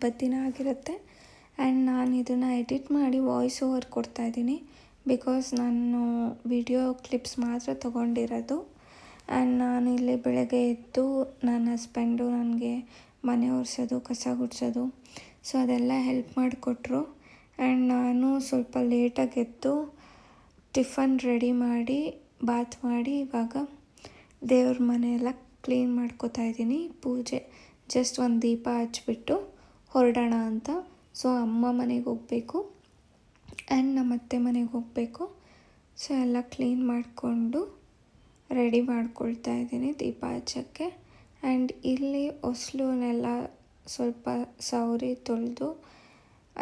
ಹಬ್ಬದ ದಿನ ಆಗಿರುತ್ತೆ. ಆ್ಯಂಡ್ ನಾನು ಇದನ್ನು ಎಡಿಟ್ ಮಾಡಿ ವಾಯ್ಸ್ ಓವರ್ ಕೊಡ್ತಾಯಿದ್ದೀನಿ, ಬಿಕಾಸ್ ನಾನು ವಿಡಿಯೋ ಕ್ಲಿಪ್ಸ್ ಮಾತ್ರ ತೊಗೊಂಡಿರೋದು. ಆ್ಯಂಡ್ ನಾನು ಇಲ್ಲಿ ಬೆಳಗ್ಗೆ ಎದ್ದು ನನ್ನ ಹಸ್ಬೆಂಡು ನನಗೆ ಮನೆ ಒರೆಸೋದು, ಕಸ ಗುಡಿಸೋದು, ಸೊ ಅದೆಲ್ಲ ಹೆಲ್ಪ್ ಮಾಡಿಕೊಟ್ರು. ಆ್ಯಂಡ್ ನಾನು ಸ್ವಲ್ಪ ಲೇಟಾಗಿ ಎದ್ದು ಟಿಫನ್ ರೆಡಿ ಮಾಡಿ ಬಾತ್ ಮಾಡಿ ಇವಾಗ ದೇವ್ರ ಮನೆಯೆಲ್ಲ ಕ್ಲೀನ್ ಮಾಡ್ಕೋತಾ ಇದ್ದೀನಿ. ಪೂಜೆ ಜಸ್ಟ್ ಒಂದು ದೀಪ ಹಚ್ಬಿಟ್ಟು ಹೊರಡೋಣ ಅಂತ. ಸೊ ಅಮ್ಮ ಮನೆಗೆ ಹೋಗಬೇಕು ಆ್ಯಂಡ್ ನಮ್ಮ ಅತ್ತೆ ಮನೆಗೆ ಹೋಗಬೇಕು. ಸೊ ಎಲ್ಲ ಕ್ಲೀನ್ ಮಾಡಿಕೊಂಡು ರೆಡಿ ಮಾಡ್ಕೊಳ್ತಾ ಇದ್ದೀನಿ ದೀಪ ಹಚ್ಚೋಕ್ಕೆ. ಆ್ಯಂಡ್ ಇಲ್ಲಿ ಹೊಸ್ಲನ್ನೆಲ್ಲ ಸ್ವಲ್ಪ ಸವರಿ ತೊಳೆದು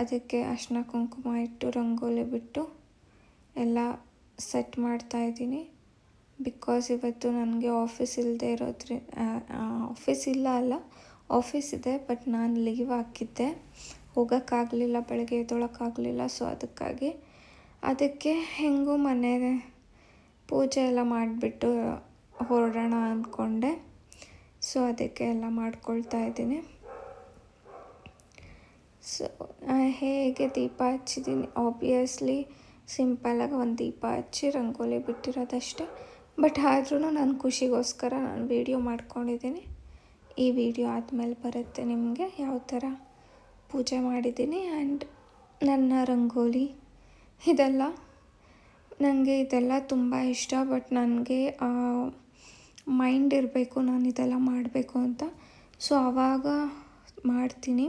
ಅದಕ್ಕೆ ಅರಿಶಿನ ಕುಂಕುಮ ಇಟ್ಟು ರಂಗೋಲಿ ಬಿಟ್ಟು ಎಲ್ಲ ಸೆಟ್ ಮಾಡ್ತಾಯಿದ್ದೀನಿ. ಬಿಕಾಸ್ ಇವತ್ತು ನನಗೆ ಆಫೀಸ್ ಇಲ್ಲದೆ ಆಫೀಸ್ ಆಫೀಸ್ ಇದೆ, ಬಟ್ ನಾನು ಲೀವ್ ಹಾಕಿದ್ದೆ, ಹೋಗೋಕ್ಕಾಗಲಿಲ್ಲ, ಬೆಳಗ್ಗೆ ಎದ್ದೊಳಕ್ಕಾಗಲಿಲ್ಲ. ಸೊ ಅದಕ್ಕೆ ಹೆಂಗೂ ಮನೆ ಪೂಜೆ ಎಲ್ಲ ಮಾಡಿಬಿಟ್ಟು ಹೊರಡೋಣ ಅಂದ್ಕೊಂಡೆ. ಸೊ ಅದಕ್ಕೆ ಎಲ್ಲ ಮಾಡ್ಕೊಳ್ತಾ ಇದ್ದೀನಿ. ಸೊ ಹೇಗೆ ದೀಪ ಹಚ್ಚಿದ್ದೀನಿ, ಆಬ್ವಿಯಸ್ಲಿ ಸಿಂಪಲಾಗಿ ಒಂದು ದೀಪ ಹಚ್ಚಿ ರಂಗೋಲಿ ಬಿಟ್ಟಿರೋದಷ್ಟೇ. ಬಟ್ ಆದ್ರೂ ನನ್ನ ಖುಷಿಗೋಸ್ಕರ ನಾನು ವೀಡಿಯೋ ಮಾಡ್ಕೊಂಡಿದ್ದೀನಿ. ಈ ವಿಡಿಯೋ ಆದಮೇಲೆ ಬರುತ್ತೆ ನಿಮಗೆ ಯಾವ ಥರ ಪೂಜೆ ಮಾಡಿದ್ದೀನಿ. ಆ್ಯಂಡ್ ನನ್ನ ರಂಗೋಲಿ ನನಗೆ ಇದೆಲ್ಲ ತುಂಬ ಇಷ್ಟ. ಬಟ್ ನನಗೆ ಮೈಂಡ್ ಇರಬೇಕು ನಾನು ಇದೆಲ್ಲ ಮಾಡಬೇಕು ಅಂತ. ಸೊ ಆವಾಗ ಮಾಡ್ತೀನಿ.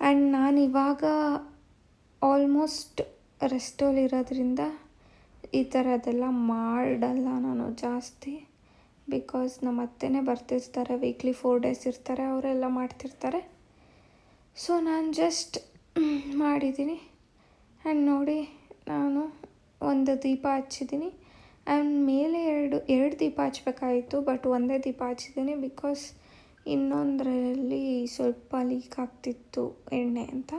ಆ್ಯಂಡ್ ನಾನು ಇವಾಗ ಆಲ್ಮೋಸ್ಟ್ ರೆಸ್ಟಲ್ಲಿರೋದ್ರಿಂದ ಈ ಥರದ್ದೆಲ್ಲ ಮಾಡಲ್ಲ ನಾನು ಜಾಸ್ತಿ. ಬಿಕಾಸ್ ನಮ್ಮ ಅತ್ತೆನೇ ಬರ್ತಿರ್ತಾರೆ, ವೀಕ್ಲಿ 4 days ಇರ್ತಾರೆ, ಅವರೆಲ್ಲ ಮಾಡ್ತಿರ್ತಾರೆ. ಸೊ ನಾನು ಜಸ್ಟ್ ಮಾಡಿದ್ದೀನಿ. ಆ್ಯಂಡ್ ನೋಡಿ, ನಾನು ಒಂದು ದೀಪ ಹಚ್ಚಿದ್ದೀನಿ. ಆ್ಯಂಡ್ ಮೇಲೆ ಎರಡು ದೀಪ ಹಚ್ಬೇಕಾಯಿತು, ಬಟ್ ಒಂದೇ ದೀಪ ಹಚ್ಚಿದ್ದೀನಿ. ಬಿಕಾಸ್ ಇನ್ನೊಂದರಲ್ಲಿ ಸ್ವಲ್ಪ ಲೀಕ್ ಆಗ್ತಿತ್ತು ಎಣ್ಣೆ ಅಂತ.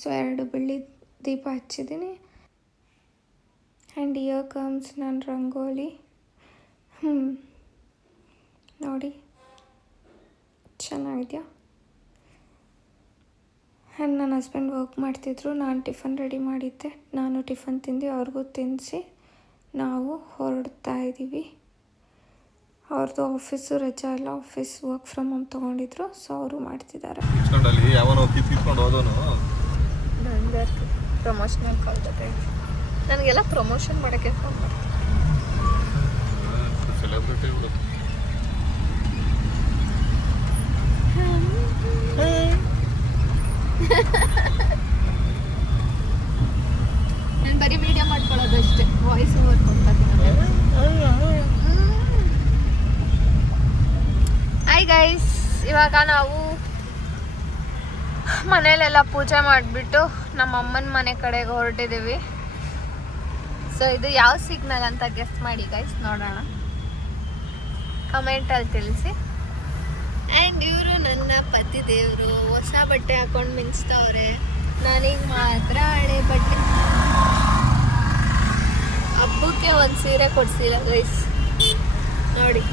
ಸೊ 2 ಬೆಳ್ಳಿ ದೀಪ ಹಚ್ಚಿದ್ದೀನಿ. ಆ್ಯಂಡ್ ಹಿಯರ್ ಕಮ್ಸ್ ನನ್ನ ರಂಗೋಲಿ. ನೋಡಿ ಚೆನ್ನಾಗಿದೆಯಾ? ಆ್ಯಂಡ್ ನನ್ನ ಹಸ್ಬೆಂಡ್ ವರ್ಕ್ ಮಾಡ್ತಿದ್ರು, ನಾನು ಟಿಫನ್ ರೆಡಿ ಮಾಡಿದ್ದೆ. ನಾನು ಟಿಫನ್ ತಿಂದು ಅವ್ರಿಗೂ ತಿನ್ನಿಸಿ ನಾವು ಹೊರಡ್ತಾ ಇದ್ದೀವಿ. ಅವ್ರದ್ದು ಆಫೀಸು ರಜಾ ಇಲ್ಲ, ಆಫೀಸ್ ವರ್ಕ್ ಫ್ರಮ್ ಹೋಮ್ ತೊಗೊಂಡಿದ್ರು. ಸೊ ಅವರು ಮಾಡ್ತಿದ್ದಾರೆ. ಪ್ರಮೋಷನಲ್ ಕಾಲ್ ಬರ್ತೈತೆ, ನನಗೆಲ್ಲ ಪ್ರಮೋಷನ್ ಮಾಡೋಕ್ಕೆ ಫೋನ್ ಮಾಡ್ತೀನಿ. ಸೆಲೆಬ್ರಿಟಿ ನಾನು ಬರೀ ವಿಡಿಯೋ ಮಾಡ್ಕೊಳ್ಳೋದು ಅಷ್ಟೇ, ವಾಯ್ಸ್ ಓವರ್ ಕೊಡ್ತೀನಿ. ಹಾಯ್ ಗೈಸ್, ಇವಾಗ ನಾವು ಮನೇಲೆಲ್ಲ ಪೂಜೆ ಮಾಡಿಬಿಟ್ಟು ನಮ್ಮ ಅಮ್ಮನ ಮನೆ ಕಡೆಗೆ ಹೊರಟಿದ್ದೀವಿ. ಸೊ ಇದು ಯಾವ ಸಿಗ್ನಲ್ ಅಂತ ಗೆಸ್ ಮಾಡಿ ಗೈಸ್, ನೋಡೋಣ, ಕಮೆಂಟಲ್ಲಿ ತಿಳಿಸಿ. ಆ್ಯಂಡ್ ಇವರು ನನ್ನ ಪತಿ ದೇವರು, ಹೊಸ ಬಟ್ಟೆ ಹಾಕೊಂಡು ಮಿಂಚ್ತವ್ರೆ. ನನಗೆ ಮಾತ್ರ ಹಳೆ ಬಟ್ಟೆ. ಹಬ್ಬಕ್ಕೆ ಒಂದು ಸೀರೆ ಕೊಡ್ಸಿಲ್ಲ ಗೈಸ್, ನೋಡಿ.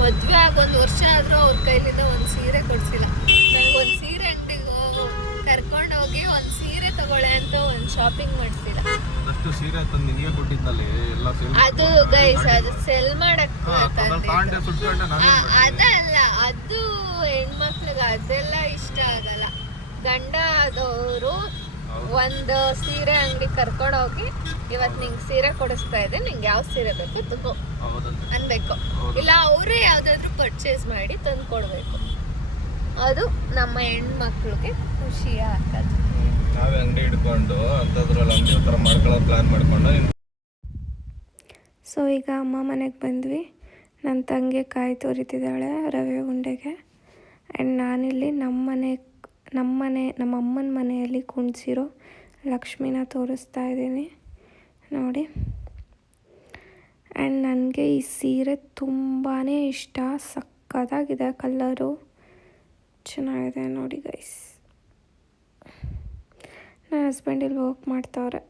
ಮದುವೆ ಆಗಿ 1 ವರ್ಷ ಆದರೂ ಅವ್ರ ಕೈಲಿಂದ ಒಂದು ಸೀರೆ ಕೊಡಿಸಿಲ್ಲ. ನನಗೊಂದು ಸೀರೆ ಅಂಗಡಿಗೆ ಕರ್ಕೊಂಡು ಹೋಗಿ ಒಂದು ಸೀರೆ ತಗೊಳ್ಳೆ ಅಂತ ಒಂದು ಶಾಪಿಂಗ್ ಮಾಡಿಸಿಲ್ಲ. ಅದು ಗೈಸ್, ಅದು ಸೆಲ್ ಮಾಡಕ್ಕೆ ಅದಲ್ಲ, ಅದು ಹೆಣ್ಮಕ್ಳಿಗೆ ಅದೆಲ್ಲ ಇಷ್ಟ ಆಗಲ್ಲ. ಗಂಡ ಆದವರು ಒಂದು ಸೀರೆ ಅಂಗಡಿ ಕರ್ಕೊಂಡು ಹೋಗಿ, ಇವತ್ತು ನಿಂಗೆ ಸೀರೆ ಕೊಡಿಸ್ತಾ ಇದೆ, ನಿಂಗೆ ಯಾವ ಸೀರೆ ಬೇಕು ತಗೋ ಅನ್ಬೇಕು. ಇಲ್ಲ ಅವರೇ ಯಾವುದಾದ್ರೂ ಪರ್ಚೇಸ್ ಮಾಡಿ ತಂದು ಕೊಡಬೇಕು. ಅದು ನಮ್ಮ ಹೆಣ್ಮಕ್ಳಿಗೆ ಖುಷಿ ಆಗ್ತದೆ. ನಾವೇ ಅಂಗಡಿ ಹಿಡ್ಕೊಂಡು ಅಂಥದ್ರಲ್ಲಿ ಅಂಗಡಿ ಥರ ಮಾಡ್ಕೊಳ್ಳೋ ಪ್ಲ್ಯಾನ್ ಮಾಡ್ಕೊಂಡು. ಸೊ ಈಗ ಅಮ್ಮ ಮನೆಗೆ ಬಂದ್ವಿ. ನನ್ನ ತಂಗಿ ಕಾಯಿ ತುರಿತಿದ್ದಾಳೆ ರವೆ ಉಂಡೆಗೆ. ಆ್ಯಂಡ್ ನಾನಿಲ್ಲಿ ನಮ್ಮ ಅಮ್ಮನ ಮನೆಯಲ್ಲಿ ಕುಣಿಸಿರೋ ಲಕ್ಷ್ಮಿನ ತೋರಿಸ್ತಾ ಇದ್ದೀನಿ ನೋಡಿ. ಆ್ಯಂಡ್ ನನಗೆ ಈ ಸೀರೆ ತುಂಬಾ ಇಷ್ಟ, ಸಕ್ಕತ್ತಾಗಿದೆ, ಕಲ್ಲರು ಚೆನ್ನಾಗಿದೆ ನೋಡಿ ಗೈಸ್. ನನ್ನ ಹಸ್ಬೆಂಡ್ ಇಲ್ಲಿ ವರ್ಕ್ ಮಾಡ್ತಾವ್ರೆ.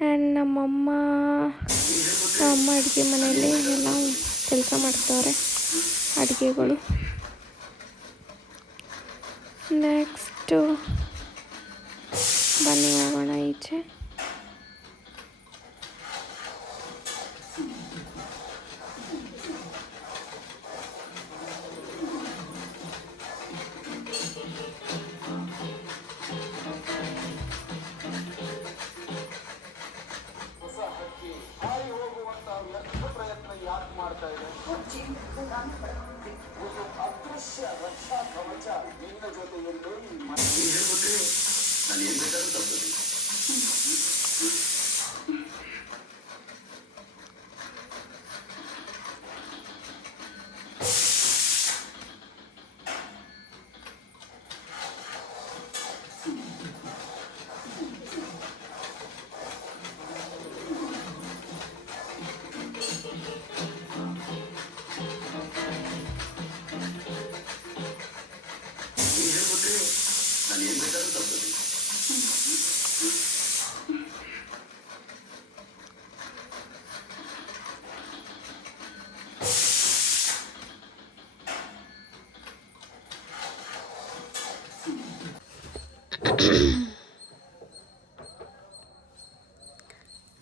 ಆ್ಯಂಡ್ ನಮ್ಮಮ್ಮ ಅಡುಗೆ ಮನೆಯಲ್ಲಿ ಎಲ್ಲ ಕೆಲಸ ಮಾಡ್ತಾವ್ರೆ, ಅಡುಗೆಗಳು. ನೆಕ್ಸ್ಟು ಬನ್ನಿ ಹೋಗೋಣ ಈಚೆ.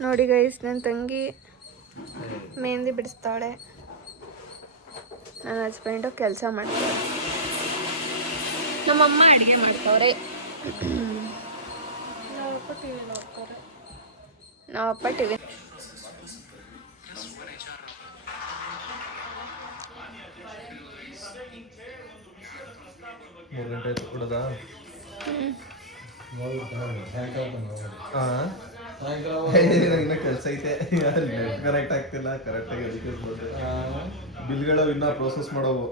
ನೋಡಿ ಗೈಸ್, ನನ್ನ ತಂಗಿ ಮೆಹಂದಿ ಬಿಡಿಸ್ತಾಳೆ, ನನ್ನ ಹಸ್ಬೆಂಡು ಕೆಲಸ ಮಾಡ್ತಾರೆ, ನಮ್ಮಮ್ಮ ಅಡುಗೆ ಮಾಡ್ತಾವ್ರೆ, ನಾವಪ್ಪ ಟಿವಿ ಇನ್ನ ಕೆಲಸ ಐತೆ, ಕರೆಕ್ಟ್ ಆಗ್ತಿಲ್ಲ, ಕರೆಕ್ಟಾಗಿ ಬಿಲ್ಗಳು ಇನ್ನ ಪ್ರೋಸೆಸ್ ಮಾಡೋವು,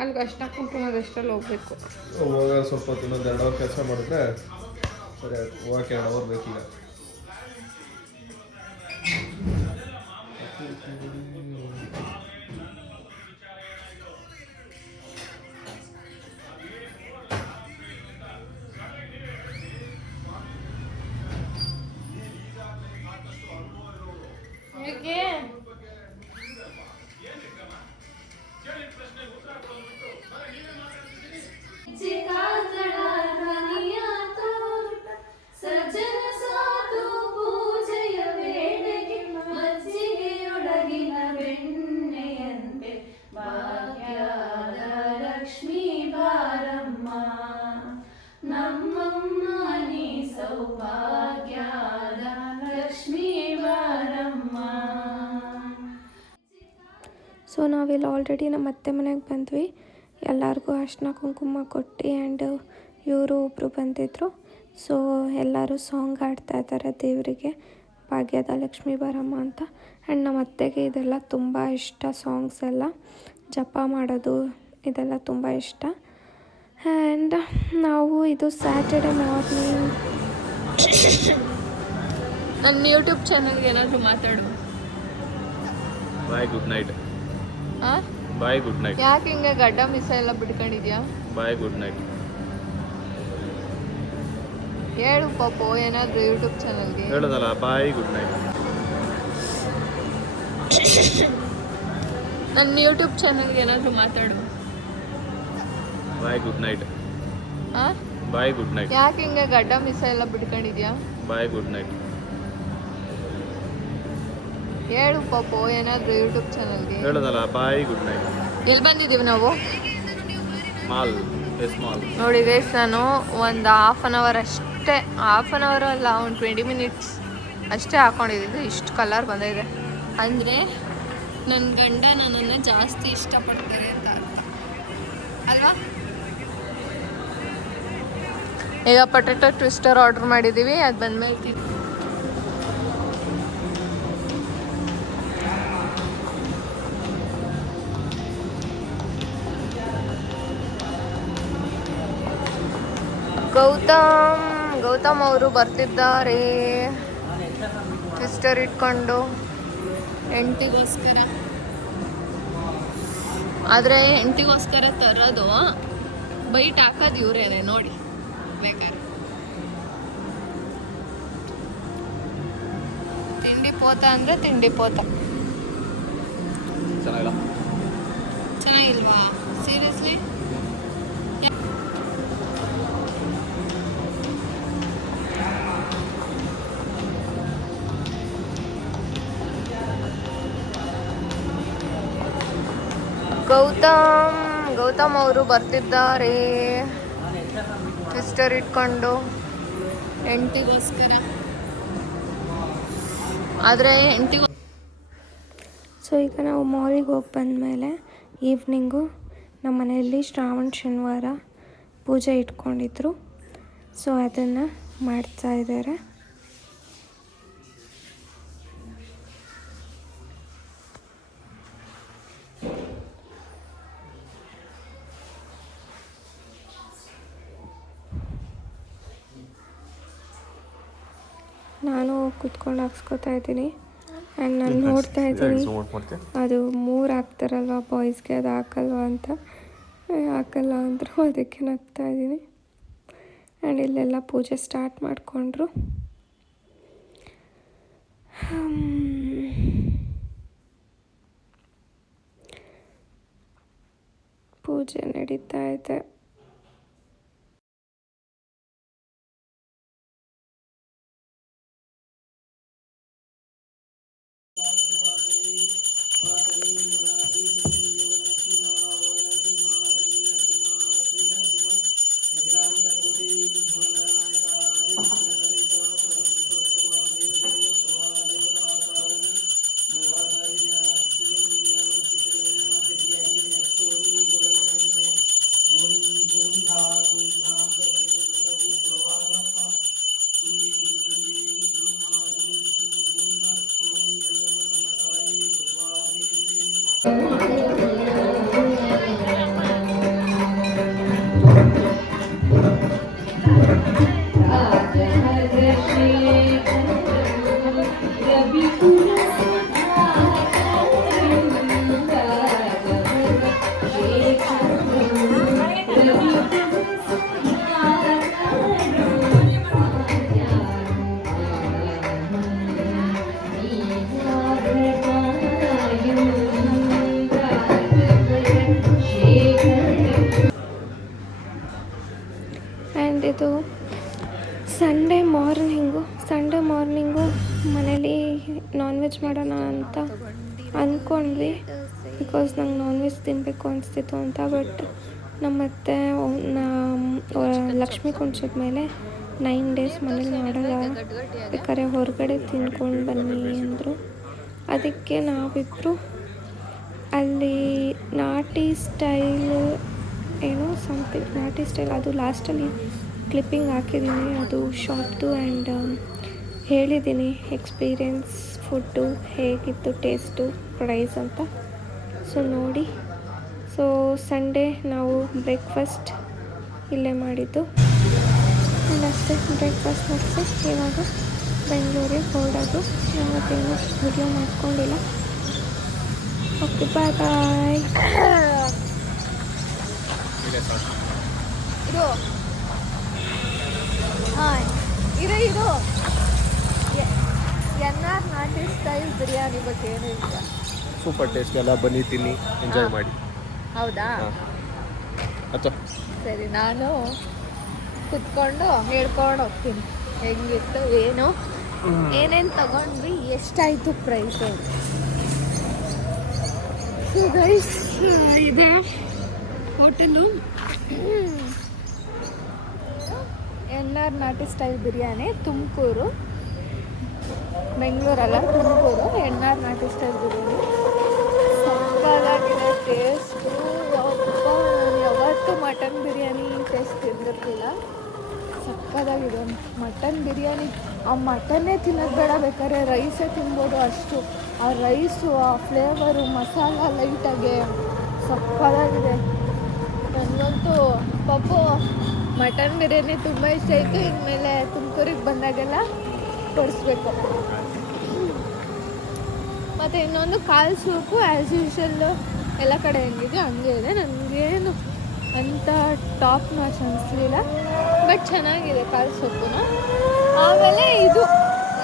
ಅಲ್ಲಿಗೆ ಅಷ್ಟ ಕುಂಕುಮದಷ್ಟಲ್ಲಿ ಹೋಗ್ಬೇಕು. ಹೋಗ ಸ್ವಲ್ಪ ಹೊತ್ತು ಇನ್ನೊಂದು 2 ಅವರ್ ಕೆಲಸ ಮಾಡಿದ್ರೆ ಸರಿ ಆಯ್ತು. ಹೋಗಕ್ಕೆ 2 ಅವರ್ ಬೇಕೀಗ. ಸೊ ನಾವಿಲ್ಲಿ ಆಲ್ರೆಡಿ ನಮ್ಮ ಅತ್ತೆ ಮನೆಗೆ ಬಂದ್ವಿ. ಎಲ್ಲರಿಗೂ ಅರ್ಶಿನ ಕುಂಕುಮ ಕೊಟ್ಟು ಆ್ಯಂಡ್ ಇವರು ಒಬ್ಬರು ಬಂದಿದ್ದರು. ಸೊ ಎಲ್ಲರೂ ಸಾಂಗ್ ಆಡ್ತಾ ಇದ್ದಾರೆ ದೇವರಿಗೆ, ಭಾಗ್ಯದ ಲಕ್ಷ್ಮೀ ಬಾರಮ್ಮ ಅಂತ. ಆ್ಯಂಡ್ ನಮ್ಮ ಅತ್ತೆಗೆ ಇದೆಲ್ಲ ತುಂಬ ಇಷ್ಟ, ಸಾಂಗ್ಸ್ ಎಲ್ಲ ಜಪ ಮಾಡೋದು ಇದೆಲ್ಲ ತುಂಬ ಇಷ್ಟ. ಆ್ಯಂಡ್ ನಾವು ಇದು ಸ್ಯಾಟರ್ಡೆ ಮಾರ್ನಿಂಗ್. ನನ್ನ ಯೂಟ್ಯೂಬ್ ಚಾನಲ್ಗೆ ಏನಾದರೂ ಮಾತಾಡು. Bye good night. Bye good night. ಯಾಕೆ ಹಿಂಗೆ ಗಡ್ಡ ಮಿಸ ಎಲ್ಲ ಬಿಟ್ಕೊಂಡಿದ್ಯಾ? ಬಾಯ್ ಗುಡ್ ನೈಟ್. ಹೇಳು ಪಾಪು ಏನಾದರೂ ಯೂಟ್ಯೂಬ್ ಚಾನಲ್ಗೆ. ಹೇಳೋದಲ್ಲ, ಬಾಯ್ ಗುಡ್ ನೈಟ್. ನನ್ನ ಯೂಟ್ಯೂಬ್ ಚಾನಲ್ಗೆ ಏನಾದರೂ ಮಾತಾಡು. Bye good night. Bye good night. ಯಾಕೆ ಹಿಂಗೆ ಗಡ್ಡ ಮಿಸ ಎಲ್ಲ ಬಿಟ್ಕೊಂಡಿದ್ಯಾ? ಬಾಯ್ ಗುಡ್ ನೈಟ್. ಹೇಳು ಪಾಪು ಏನಾದರೂ ಯೂಟ್ಯೂಬ್ ಚಾನಲ್ಗೆ. ಹೇಳೋದಲ್ಲ, ಬಾಯ್ ಗುಡ್ ನೈಟ್. ಎಲ್ಲಿ ಬಂದಿದ್ದೀವಿ ನಾವು? Mall, yes mall. ನೋಡಿ ಗೈಸ್, ನಾನು ಒಂದು ಹಾಫ್ ಆನ್ ಅವರ್ ಅಷ್ಟೇ, ಹಾಫ್ ಆನ್ ಅವರ್ ಅಲ್ಲ, ಒಂದು 20 ಮಿನಿಟ್ಸ್ ಅಷ್ಟೇ ಹಾಕ್ಕೊಂಡಿದ್ದು. ಇಷ್ಟು ಕಲರ್ ಬಂದಿದೆ ಅಂದರೆ ನನ್ನ ಗಂಡ ನನ್ನನ್ನು ಜಾಸ್ತಿ ಇಷ್ಟಪಡ್ತಾರೆ ಅಂತ ಅರ್ಥ ಅಲ್ವಾ? ಈಗ ಪೊಟೆಟೊ ಟ್ವಿಸ್ಟರ್ ಆರ್ಡ್ರ್ ಮಾಡಿದ್ದೀವಿ, ಅದು ಬಂದಮೇಲೆ ಗೌತಮ್ ಅವರು ಬರ್ತಿದ್ದಾರೆ ಟ್ವಿಸ್ಟರ್ ಇಟ್ಕೊಂಡು ಹೆಂಡತಿಗೋಸ್ಕರ. ಆದರೆ ಹೆಂಡತಿಗೋಸ್ಕರ ತರೋದು, ಬೈಟ್ ಹಾಕೋದು ಇವರೇನೆ ನೋಡಿ ಬೇಕಾದ್ರೆ. ತಿಂಡಿ ಪೋತ ಅಂದರೆ ತಿಂಡಿ ಪೋತ. ಚೆನ್ನಾಗಿಲ್ವಾ ಸೀರಿಯಸ್ಲಿ? ಗೌತಮ್ ಅವರು ಬರ್ತಿದ್ದಾರೆ ಸಿಸ್ಟರ್ ಇಟ್ಕೊಂಡು ಹೆಂಡತಿಗೋಸ್ಕರ. ಆದರೆ ಸೊ ಈಗ ನಾವು ಮಾಲಿಗೆ ಹೋಗಿ ಬಂದಮೇಲೆ ಈವ್ನಿಂಗು ನಮ್ಮ ಮನೆಯಲ್ಲಿ ಶನಿವಾರ ಪೂಜೆ ಇಟ್ಕೊಂಡಿದ್ರು. ಸೊ ಅದನ್ನು ಮಾಡ್ತಾ ಇದ್ದಾರೆ. ನಾನು ಕುತ್ಕೊಂಡು ಹಾಕ್ಸ್ಕೊತಾ ಇದ್ದೀನಿ. ಆ್ಯಂಡ್ ನಾನು ನೋಡ್ತಾ ಇದ್ದೀನಿ ಅದು 3 ಹಾಕ್ತಾರಲ್ವ ಬಾಯ್ಸ್ಗೆ, ಅದು ಹಾಕಲ್ವ ಅಂತ. ಹಾಕಲ್ಲ ಅಂದರು, ಅದಕ್ಕೆ ನಗ್ತಾ ಇದ್ದೀನಿ. ಆ್ಯಂಡ್ ಇಲ್ಲೆಲ್ಲ ಪೂಜೆ ಸ್ಟಾರ್ಟ್ ಮಾಡಿಕೊಂಡ್ರು. ಪೂಜೆ ನಡೀತಾ ಇದೆ. ಆ್ಯಂಡ್ ಇದು ಸಂಡೇ ಮಾರ್ನಿಂಗು ಮನೇಲಿ ನಾನ್ ವೆಜ್ ಮಾಡೋಣ ಅಂತ ಅಂದ್ಕೊಂಡ್ವಿ. ಬಿಕಾಸ್ ನಂಗೆ ನಾನ್ ವೆಜ್ ತಿನ್ನಬೇಕು ಅನಿಸ್ತಿತ್ತು ಅಂತ. ಬಟ್ ನಮ್ಮತ್ತೆ ಲಕ್ಷ್ಮೀ ಕುಂಚದ ಮೇಲೆ 9 days ಮನೇಲಿ ಮಾಡಲ್ಲ, ಬೇಕಾದ್ರೆ ಹೊರಗಡೆ ತಿನ್ಕೊಂಡು ಬನ್ನಿ ಅಂದರು. ಅದಕ್ಕೆ ನಾವಿಬ್ಬರು ಅಲ್ಲಿ ನಾಟಿ ಸ್ಟೈಲ್ ಅದು ಲಾಸ್ಟಲ್ಲಿ ಕ್ಲಿಪ್ಪಿಂಗ್ ಹಾಕಿದ್ದೀನಿ, ಅದು ಶಾಪ್ದು. ಆ್ಯಂಡ್ ಹೇಳಿದ್ದೀನಿ ಎಕ್ಸ್ಪೀರಿಯನ್ಸ್, ಫುಡ್ಡು ಹೇಗಿತ್ತು, ಟೇಸ್ಟು, ಪ್ರೈಸ್ ಅಂತ. ಸೊ ನೋಡಿ. ಸೊ ಸಂಡೇ ನಾವು ಬ್ರೇಕ್ಫಾಸ್ಟ್ ಇಲ್ಲೇ ಮಾಡಿದ್ದು. ಆ್ಯಂಡ್ ಅಷ್ಟೇ, ಬ್ರೇಕ್ಫಾಸ್ಟ್ ಮುಗಿಸಿ ಇವಾಗ ಬೆಂಗಳೂರಿಗೆ ಹೊರಡೋದು. ನಾವತ್ತೇನು ವಿಡಿಯೋ ಮಾಡ್ಕೊಂಡಿಲ್ಲ. ಓಕೆ, ಬಾಯ್ ಬಾಯ್. ಇರೋ NR ನಾಟಿ ಸ್ಟೈಲ್ ಬಿರಿಯಾನಿ ಬಗ್ಗೆ ಏನು ಇಲ್ಲ. ಸೂಪರ್ ಟೇಸ್ಟ್, ಎಲ್ಲ ಬನ್ನಿ ತಿನ್ನಿ, ಎಂಜಾಯ್ ಮಾಡಿ. ಹೌದಾ? ಸರಿ, ನಾನು ಕುತ್ಕೊಂಡು ಹೇಳ್ಕೊಂಡು ಹೋಗ್ತೀನಿ ಹೆಂಗಿತ್ತು, ಏನೇನು ತಗೊಂಡ್ವಿ, ಎಷ್ಟಾಯಿತು ಪ್ರೈಸು. ಸೊ ಗೈಸ್, ಇದೆ ಹೋಟೆಲು NR ನಾಟಿ ಸ್ಟೈಲ್ ಬಿರಿಯಾನಿ, ತುಮಕೂರು, ಬೆಂಗಳೂರಲ್ಲ ತುಮಕೂರು. NR ನಾಟಿ ಸ್ಟೈಲ್ ಬಿರಿಯಾನಿ ಸಕ್ಕತ್ತಾಗಿದೆ ಟೇಸ್ಟು. ನಾನು ಯಾವತ್ತೂ ಮಟನ್ ಬಿರಿಯಾನಿ ಟೇಸ್ಟ್ ತಿಂದಿರ್ತಿಲ್ಲ. ಸಕ್ಕತ್ತಾಗಿದೆ ಮಟನ್ ಬಿರಿಯಾನಿ. ಆ ಮಟನ್ನೇ ತಿನ್ನೋದು ಬೇಡ, ಬೇಕಾದ್ರೆ ರೈಸೇ ತಿನ್ಬೋದು. ಅಷ್ಟು ಆ ರೈಸು, ಆ ಫ್ಲೇವರು, ಮಸಾಲ ಲೈಟಾಗೆ ಸಕ್ಕತ್ತಾಗಿದೆ. ನನಗಂತೂ ಪಪ್ಪು ಮಟನ್ ಬಿರಿಯಾನಿ ತುಂಬ ಇಷ್ಟ ಆಯಿತು. ಇನ್ಮೇಲೆ ತುಮಕೂರಿಗೆ ಬಂದಾಗೆಲ್ಲ ತೋರಿಸ್ಬೇಕು. ಮತ್ತು ಇನ್ನೊಂದು ಕಾಲು ಸೂಪು ಆ್ಯಸ್ ಯೂಶಲ್ಲು ಎಲ್ಲ ಕಡೆ ಹೆಂಗಿದೆ ಹಂಗೆ ಇದೆ. ನನಗೇನು ಅಂಥ ಟಾಪ್ ನಾಚ್ ಅನಿಸ್ಲಿಲ್ಲ, ಬಟ್ ಚೆನ್ನಾಗಿದೆ ಕಾಲು ಸೊಪ್ಪುನ. ಆಮೇಲೆ ಇದು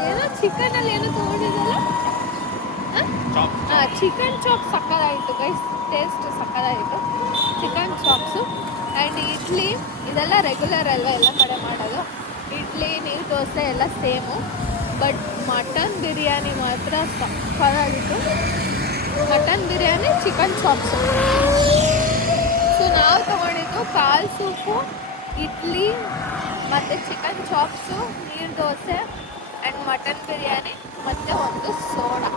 ಏನೋ ಚಿಕನಲ್ಲಿ ಏನೋ ತೊಗೊಂಡಿದ್ದಲ್ಲ, ಚಿಕನ್ ಚಾಪ್ ಸಕ್ಕತ್ತಾಯಿತು ಗೈಸ್, ಟೇಸ್ಟ್ ಸಕ್ಕತ್ತಾಯಿತು ಚಿಕನ್ ಚಾಪ್ಸು. ಆ್ಯಂಡ್ ಇಡ್ಲಿ ಇದೆಲ್ಲ ರೆಗ್ಯುಲರ್ ಅಲ್ವಾ ಎಲ್ಲ ಕಡೆ ಮಾಡೋದು. ಇಡ್ಲಿ, ನೀರು ದೋಸೆ ಎಲ್ಲ ಸೇಮು. ಬಟ್ ಮಟನ್ ಬಿರಿಯಾನಿ ಮಾತ್ರ ಸಕ್ಕತ್ತಾಗಿತ್ತು. Mutton biryani, chicken chops. So ನಾವು ತಗೊಂಡಿದ್ದು ಕಾಲ್ ಸೂಪು, ಇಡ್ಲಿ ಮತ್ತು ಚಿಕನ್ ಚಾಪ್ಸು, ನೀರು ದೋಸೆ ಆ್ಯಂಡ್ ಮಟನ್ ಬಿರಿಯಾನಿ ಮತ್ತು ಒಂದು ಸೋಡಾ.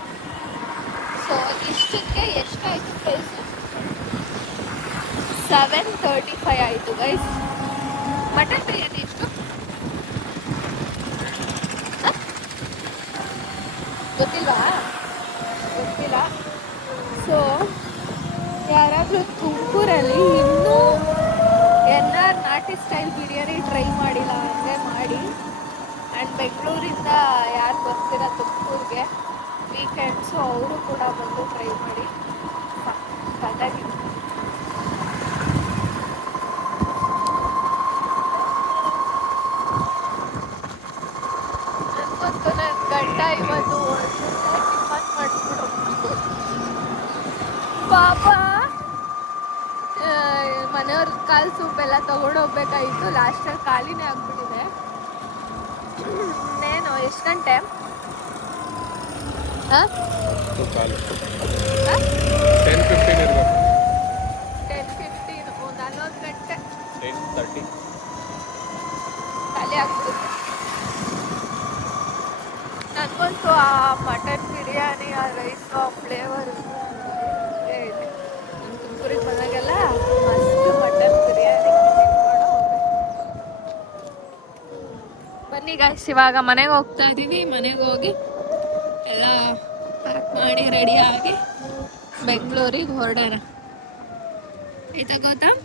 ಸೊ ಇಷ್ಟಕ್ಕೆ ಎಷ್ಟಾಯಿತು ಪ್ರೈಸು? 735 ಆಯಿತು ಗೈಸ್. ಮಟನ್ ಬಿರಿಯಾನಿ ಎಷ್ಟು ಗೊತ್ತಿಲ್ವಾ? ಗೊತ್ತಿಲ್ಲ. ಸೊ ಯಾರಾದರೂ ತುಮಕೂರಲ್ಲಿ ಇನ್ನೂ NR ನಾಟಿ ಸ್ಟೈಲ್ ಬಿರಿಯಾನಿ ಟ್ರೈ ಮಾಡಿಲ್ಲ ಅಂದರೆ ಮಾಡಿ. ಆ್ಯಂಡ್ ಬೆಂಗಳೂರಿಂದ ಯಾರು ಬರ್ತೀರ ತುಮಕೂರಿಗೆ ವೀಕೆಂಡ್ಸು ಅವರು ಕೂಡ ಬಂದು ಟ್ರೈ ಮಾಡಿ. ಸಖತ್ತಾಗಿದೆ. ನನಗಂತೂ ನನ್ನ ಗಂಡ ಇವತ್ತು ಟಿಫನ್ ಮಾಡಿಸ್ಬಿಟ್ರು ಪಾಪ. ಮನೆಯವ್ರ ಕಾಲು ಸೂಪೆಲ್ಲ ತೊಗೊಂಡೋಗ್ಬೇಕಾಗಿತ್ತು, ಲಾಸ್ಟಲ್ಲಿ ಖಾಲಿನೇ ಆಗ್ಬಿಟ್ಟಿದೆ. ಇನ್ನೇನು ಎಷ್ಟು ಗಂಟೆ? 10:15 ಇರಬೇಕು. 10:15, 41 ಗಂಟೆ 10:30 ಖಾಲಿ ಆಗ್ಬಿಡುತ್ತೆ. ನನಗಂತೂ ಆ ಮಟನ್ ಬಿರಿಯಾನಿ, ಆ ರೈಸ್, ಆ ಫ್ಲೇವರ್ ತುಮಕೂರಿಗೆ ಬಂದಾಗೆಲ್ಲ ಮಸ್ತ್ ಮಟನ್ ಬಿರಿಯಾನಿ ಬನ್ನಿ ಗಾಯ್ಸ್. ಇವಾಗ ಮನೆಗೆ ಹೋಗ್ತಾ ಇದ್ದೀವಿ. ಮನೆಗೆ ಹೋಗಿ ಎಲ್ಲ ಪ್ಯಾಕ್ ಮಾಡಿ ರೆಡಿ ಆಗಿ ಬೆಂಗಳೂರಿಗೆ ಹೊರಡೋಣ. ಆಯ್ತಾ ಗೌತಮ್?